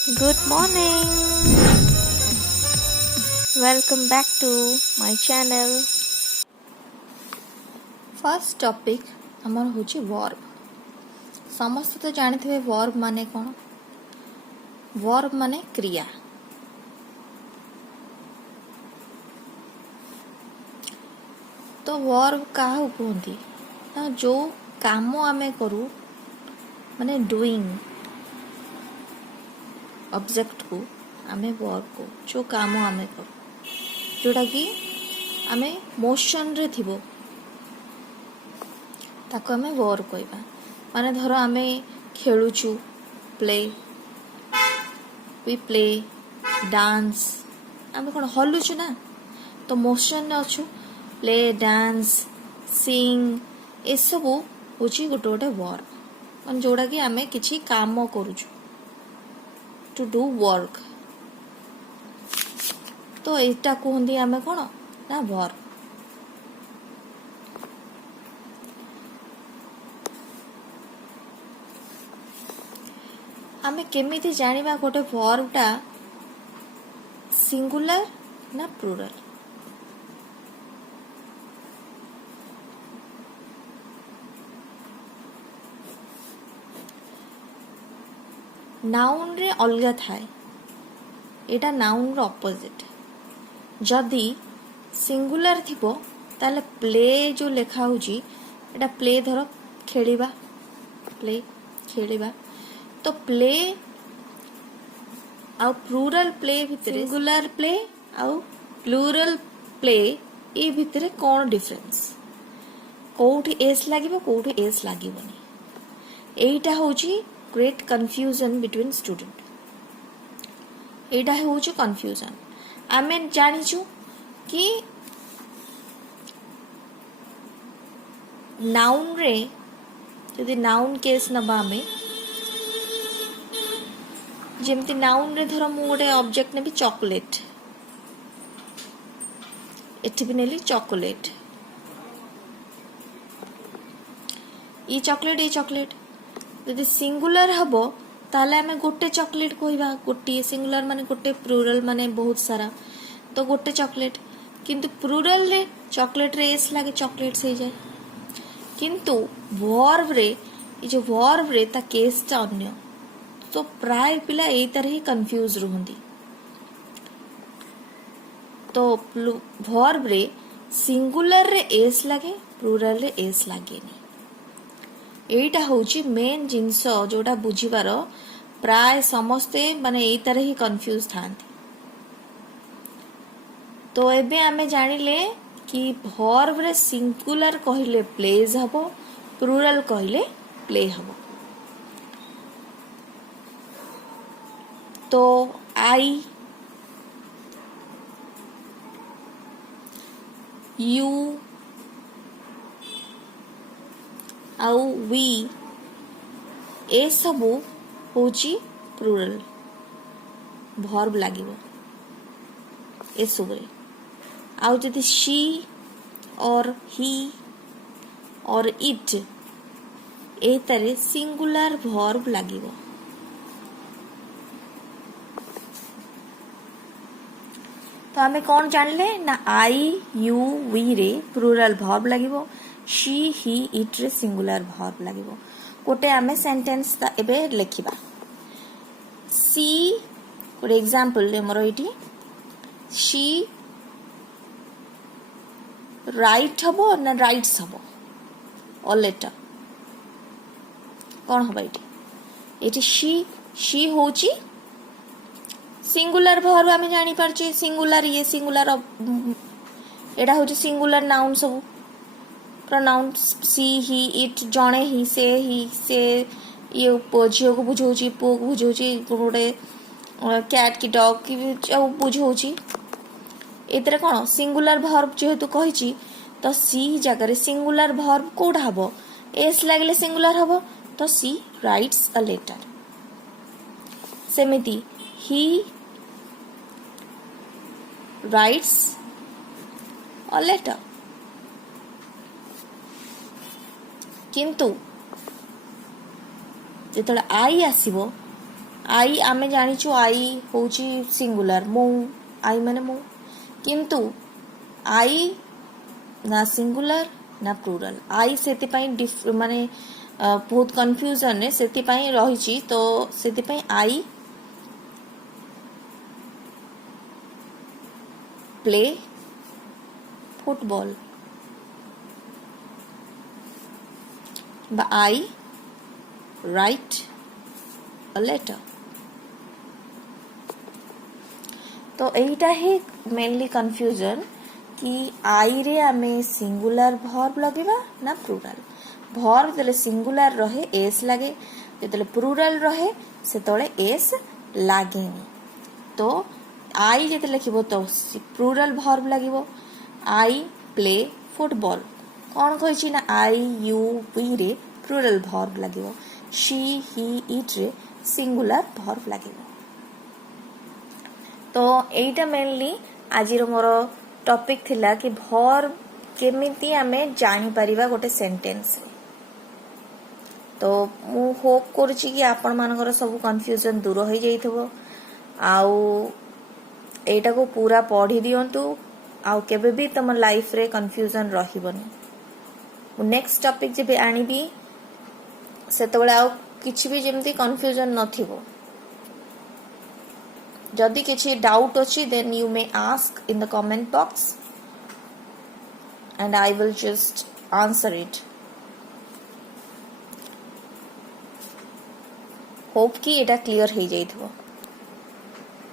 Good morning. Welcome back to my channel. First topic हमर होची verb. समस्त तो जानते वर्ब माने कौन। वर्ब माने क्रिया। तो वर्ब काहा कहती ना जो काम आमे करू माने डूइंग ऑब्जेक्ट को आमे वर्ब को जो काम आमे करू जोटा कि आमे मोशन रे थिबो ताको आमे वर्ब कहबा। माने धर आमे खेलुचु प्ले वी प्ले डांस आमे कोन हलुचु ना तो मोशन ने अछु प्ले डांस सिंग ए सब होची गोटे गोटे वर्ब माने जोड़ा कि आमे किछि काम करूचु टू डू वर्क तो एटा कहंदी आमे कोन ना वर्ब। आमे केमिति जानिबा गोटे वर्ब टा सिंगुलर ना प्लुरल। नाउन रे अलगा थाए एटा नाउन रो ऑपोजिट। जदि सिंगुलर थिबो ताले प्ले जो लेखा होची एटा प्ले धरो खेलिबा प्ले खेलिबा तो प्ले आउ प्लुरल प्ले भितरे सिंगुलर प्ले आउ प्लुरल प्ले ए भितरे कोन डिफरेंस कोठी एस लागिबो कोठी एस लागिबोनी एटा होची ग्रेट कंफ्यूजन बिटवीन स्टूडेंट। एटा होची कंफ्यूजन। आमे जानिछु कि नाउन रे यदि नाउन केस नबा में जेमती नाउन रे धर मु गोटे ऑब्जेक्ट नेबी चॉकलेट एठी भी नेली चॉकलेट ई चॉकलेट यदि सिंगुलर हबो ताले हमें गोटे चॉकलेट कहबा गोटे सिंगुलर माने गोटे प्लुरल माने बहुत सारा तो गोटे चॉकलेट किंतु प्लुरल रे चॉकलेट रे एस लागे चॉकलेट से जाए किंतु वर्ब रे ई जो वर्ब रे ता केस ता अन्य तो प्राय पिला ए तरह ही कंफ्यूज रहंदी। तो वर्ब रे सिंगुलर रे एस लागे प्लुरल रे एस लागेनी एटा होची मेन जिंस जोटा बुझिबार प्राय समस्ते माने ए तरह ही कंफ्यूज थांती। तो एबे आमे जानिले कि वर्ब रे सिंगुलर कहिले प्लेज हबो प्लुरल कहिले प्ले हबो। तो आई यू आउ वी ए सबु होची प्लुरल वर्ब लागिबो ए सबरे। आउ जदि शी और ही और इट ए तरे सिंगुलर वर्ब लागिबो। तो हमें कौन जानले ना आई यू वी रे प्लुरल वर्ब लागिबो शी ही इट रे सिंगुलर वर्ब लागिबो। गोटे आमे सेंटेंस ता एबे लेखिबा सी गोटे एग्जांपल ले मोर एठी शी राइट हबो ना राइट्स हबो और लेटर कौन हबा एठी शी होची सिंगुलर वर्ब आमे जानि परचे सिंगुलर ये सिंगुलर एडा होची सिंगुलर नाउन सब प्रोनाउन सी ही इट जणे ही से ये झील को बुझौची पु को बुझौची गोटे कैट की डॉग की बुझौची एतरे कोन सिंगुलर वर्ब जेहेतु कहिची तो सी जगह सिंगुलर वर्ब कोडा हबो एस लागले सिंगुलर हबो तो सी राइट्स अ लेटर। सेमिति ही writes a letter किंतु जेतले आई आसीबो आई आमे जानिछु आई होची सिंगुलर मो आई माने मो किंतु आई ना सिंगुलर ना प्लूरल आई सेति पई माने बहुत कंफ्यूजन ने सेति पई रहिची तो सेति पई आई प्ले फुटबॉल बा आई राइट अ लेटर तो एटा ही मेनली कंफ्यूजन कि आई रे आमे सिंगुलर वर्ब लगेबा ना प्लूरल वर्ब जले सिंगुलर रहे एस लागे जले प्लूरल रहे सेतले एस लागेनी तो आई जते लिखिबो तो प्लूरल वर्ब लागिबो आई प्ले फुटबॉल कौन कहिछि ना आई यू वी रे प्लूरल वर्ब लागिबो शी ही इट रे सिंगुलर वर्ब लागिबो तो एटा मेनली आज मोर टॉपिक थिला कि वर्ब केमिति आमे जानि परिबा गोटे सेंटेंस रे तो मु होप करछि कि आपण मानकर सब कंफ्यूजन दूर हो जाइथबो आउ एटा को पूरा पढ़ी दियंतु आउ केबे भी तम लाइफ रे कंफ्यूजन रहिबनी मु नेक्स्ट टॉपिक जेबे आनिबी सेतबेला आउ किछि भी जेमति कंफ्यूजन नथिबो जदि किछि डाउट अछि then you may ask in the comment box and I will just answer it. Hope कि एटा क्लियर हो जाइथबो।